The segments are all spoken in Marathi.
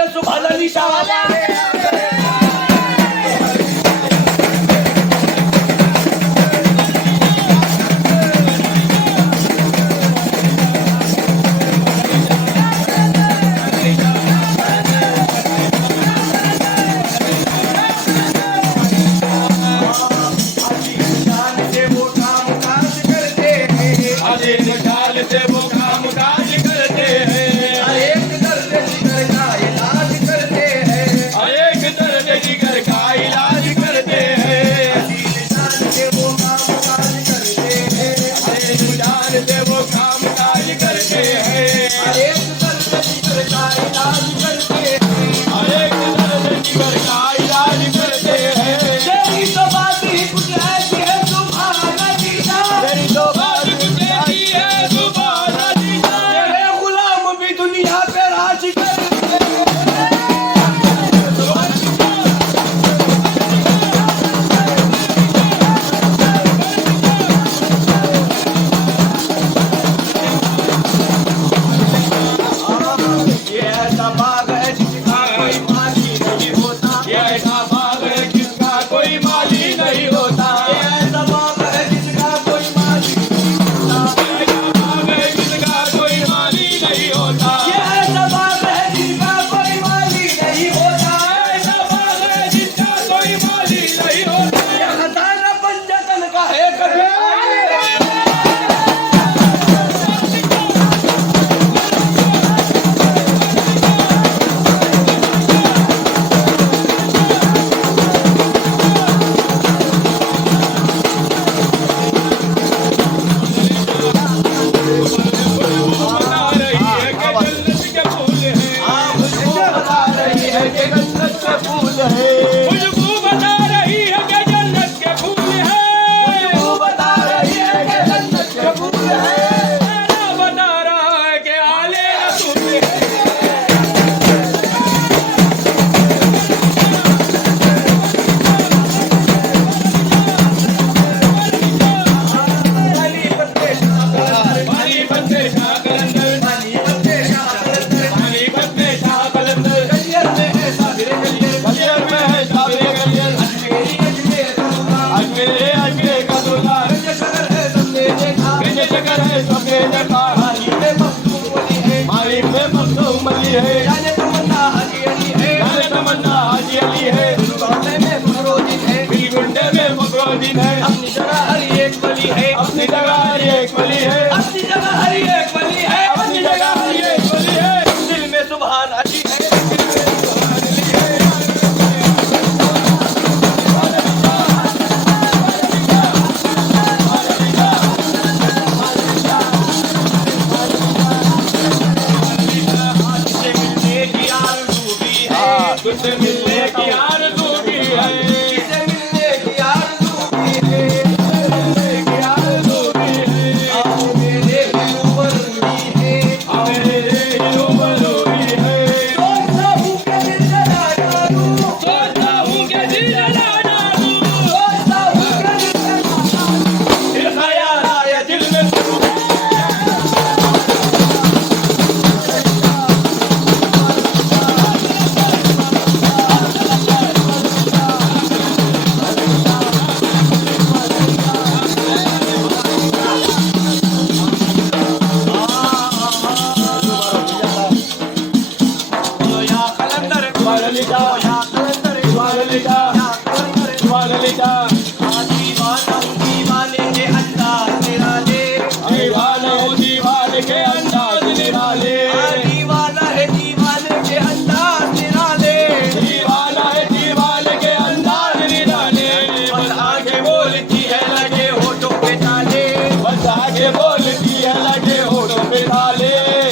بولے سبحان علی شاہ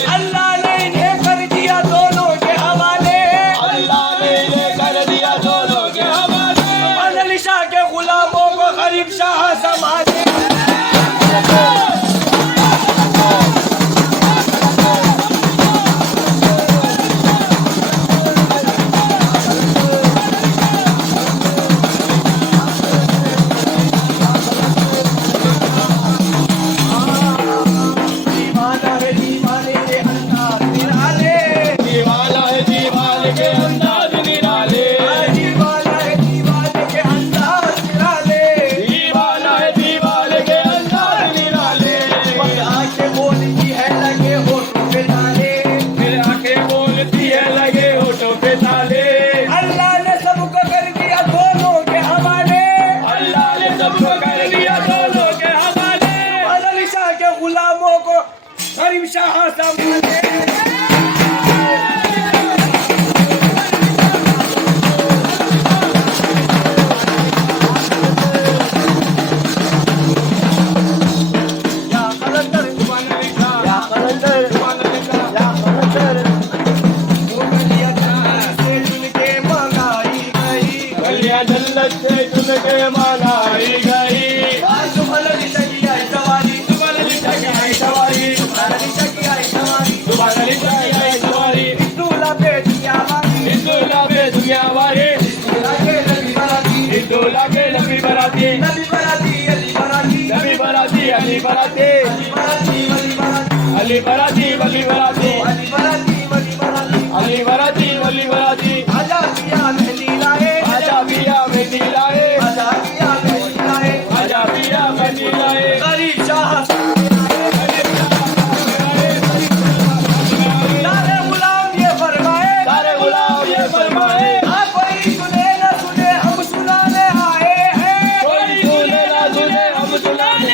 اللہ نے یہ کر دیا دونوں کے حوالے، اللہ نے یہ बच्चे तुझके मनाई गई तुम्हाला लिटाकी आई सवारी तुम्हाला लिटाकी आई सवारी तुम्हाला लिटाकी आई सवारी तुम्हाला लिटाकी आई सवारी हिंदूला पे दुनिया वारी हिंदूला पे दुनिया वारी हिंदूला के नबी बराती हिंदूला के नबी बराती नबी बराती अली बराती नबी बराती अली बराती अली बराती वली बराती अली बराती वली बराती अली बराती वली बराती आजा पिया मेहंदी लाए आजा पिया मेहंदी लाए आजा पिया मेहंदी लाए आजा पिया मेहंदी लाए गरीब शाह सारे गुलाम ये फरमाए हाँ कोई सुने न सुने हम सुनाने आए हैं कोई सुने न सुने हम सुनाने